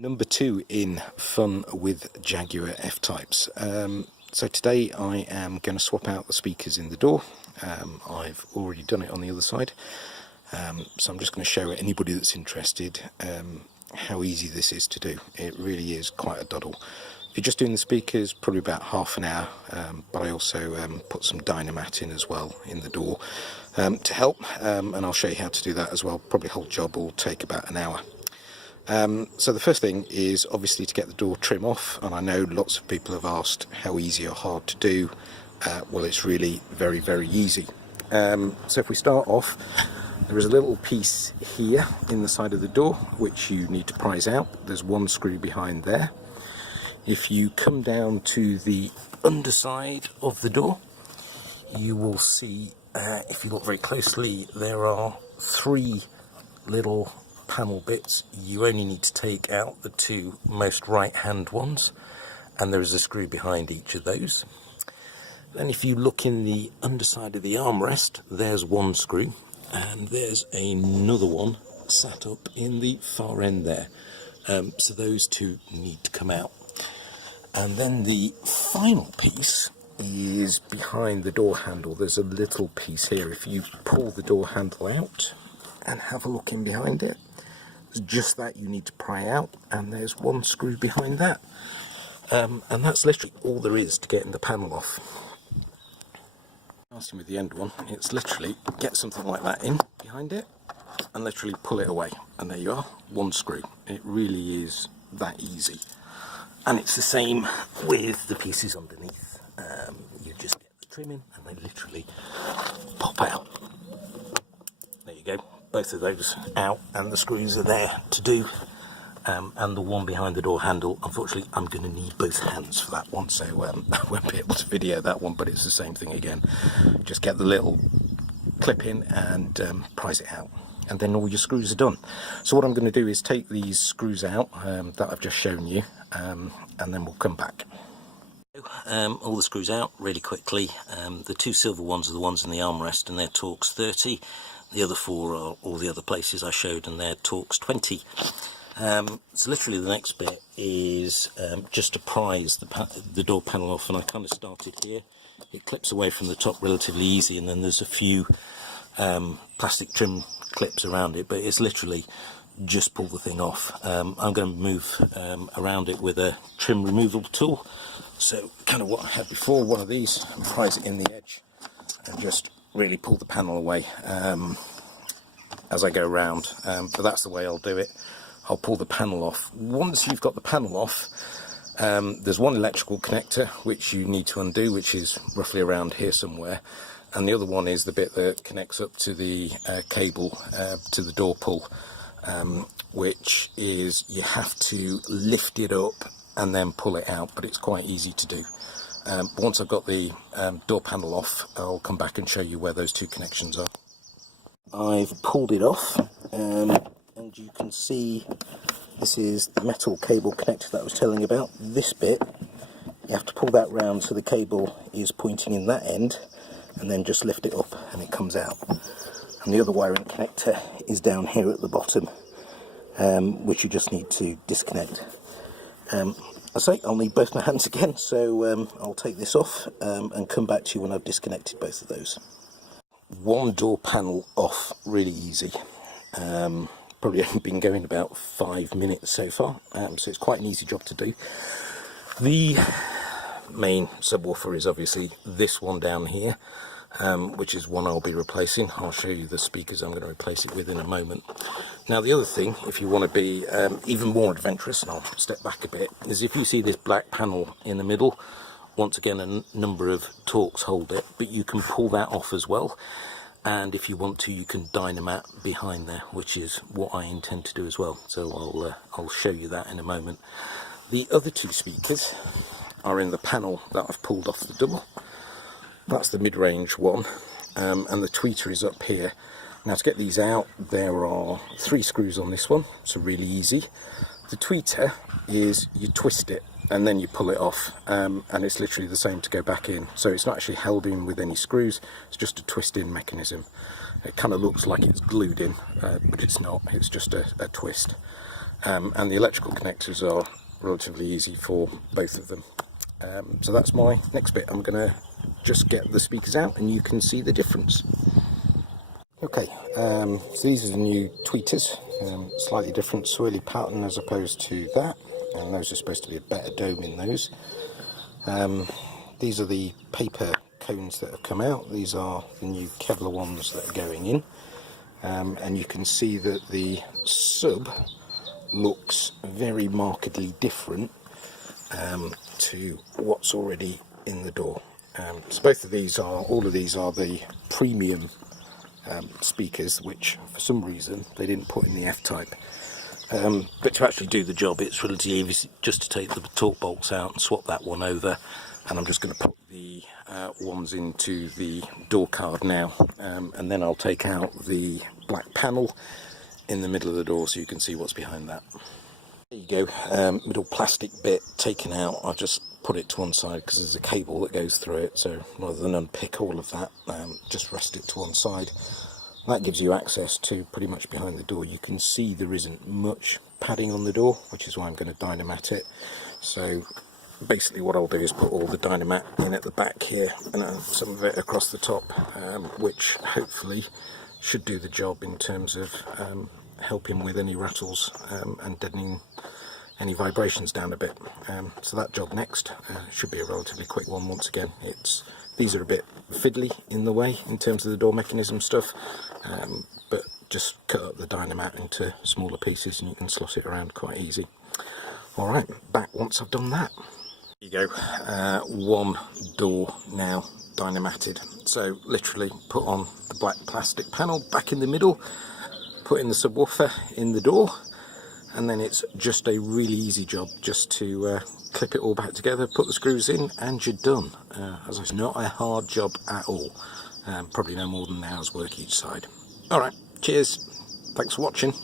Number 2 in fun with Jaguar F-Types. So today I am going to swap out the speakers in the door. I've already done it on the other side, so I'm just going to show anybody that's interested how easy this is to do. It really is quite a doddle. If you're just doing the speakers, probably about half an hour, but I also put some Dynamat in as well in the door to help, and I'll show you how to do that as well. Probably the whole job will take about an hour. So the first thing is obviously to get the door trim off, and I know lots of people have asked how easy or hard to do. Well, it's really very, very easy. So if we start off, there is a little piece here in the side of the door which you need to prise out. There's one screw behind there. If you come down to the underside of the door, you will see, if you look very closely, there are 3 little panel bits. You only need to take out the 2 most right hand ones, and there is a screw behind each of those. Then if you look in the underside of the armrest, there's 1 screw, and there's another one sat up in the far end there. So those 2 need to come out. And then the final piece is behind the door handle. There's a little piece here. If you pull the door handle out and have a look in behind it, it's just that you need to pry out, and there's 1 screw behind that. And that's literally all there is to getting the panel off. Starting with the end one, it's literally get something like that in behind it and literally pull it away, and there you are, 1 screw. It really is that easy. And it's the same with the pieces underneath. You just get the trim in and they literally pop out. There you go, both of those out, and the screws are there to do. And the one behind the door handle, unfortunately I'm going to need both hands for that one, so I won't be able to video that one, but it's the same thing again. Just get the little clip in and prise it out, and then all your screws are done. So what I'm going to do is take these screws out that I've just shown you, and then we'll come back. All the screws out really quickly. The 2 silver ones are the ones in the armrest, and they're Torx 30. The other 4 are all the other places I showed, and they're Torx 20. So literally the next bit is just to prise the door panel off, and I kind of started here. It clips away from the top relatively easy, and then there's a few plastic trim clips around it, but it's literally just pull the thing off. I'm going to move around it with a trim removal tool, so kind of what I had before, one of these, and prise it in the edge and just really pull the panel away as I go around, but that's the way I'll do it. I'll pull the panel off. Once you've got the panel off, there's 1 electrical connector which you need to undo, which is roughly around here somewhere, and the other one is the bit that connects up to the cable to the door pull, which is you have to lift it up and then pull it out, but it's quite easy to do. But once I've got the door panel off, I'll come back and show you where those 2 connections are. I've pulled it off, and you can see this is the metal cable connector that I was telling you about. This bit, you have to pull that round so the cable is pointing in that end, and then just lift it up and it comes out. And the other wiring connector is down here at the bottom, which you just need to disconnect. I say I'll need both my hands again, so I'll take this off and come back to you when I've disconnected both of those. 1 door panel off, really easy. Probably only been going about 5 minutes so far, so it's quite an easy job to do. The main subwoofer is obviously this one down here, which is one I'll be replacing. I'll show you the speakers I'm going to replace it with in a moment. Now the other thing, if you want to be even more adventurous, and I'll step back a bit, is if you see this black panel in the middle, once again a number of Torx hold it, but you can pull that off as well. And if you want to, you can Dynamat behind there, which is what I intend to do as well. So I'll show you that in a moment. The other 2 speakers are in the panel that I've pulled off the double. That's the mid-range one, and the tweeter is up here. Now to get these out, there are 3 screws on this one, so really easy. The tweeter is you twist it and then you pull it off, and it's literally the same to go back in. So it's not actually held in with any screws, it's just a twist-in mechanism. It kind of looks like it's glued in, but it's not, it's just a twist. and the electrical connectors are relatively easy for both of them. So that's my next bit. I'm going to just get the speakers out and you can see the difference. Okay, so these are the new tweeters, slightly different swirly pattern as opposed to that, and those are supposed to be a better dome in those. These are the paper cones that have come out. These are the new Kevlar ones that are going in, and you can see that the sub looks very markedly different to what's already in the door. So both of these are, all of these are the premium speakers, which for some reason they didn't put in the F-type. But to actually do the job, it's relatively easy just to take the torque bolts out and swap that one over. And I'm just going to put the ones into the door card now, and then I'll take out the black panel in the middle of the door so you can see what's behind that. There you go, middle plastic bit taken out. I've just put it to one side because there's a cable that goes through it, so rather than unpick all of that, just rest it to one side. That gives you access to pretty much behind the door. You can see there isn't much padding on the door, which is why I'm going to dynamat it. So basically what I'll do is put all the dynamat in at the back here and some of it across the top, which hopefully should do the job in terms of helping with any rattles and deadening any vibrations down a bit. So that job next should be a relatively quick one. Once again, these are a bit fiddly in the way in terms of the door mechanism stuff, but just cut up the dynamat into smaller pieces and you can slot it around quite easy. Alright, back once I've done that. There you go, one door now dynamated. So literally put on the black plastic panel back in the middle, put in the subwoofer in the door, and then it's just a really easy job just to clip it all back together, put the screws in, and you're done. As I said, not a hard job at all. Probably no more than an hour's work each side. Alright, cheers, thanks for watching.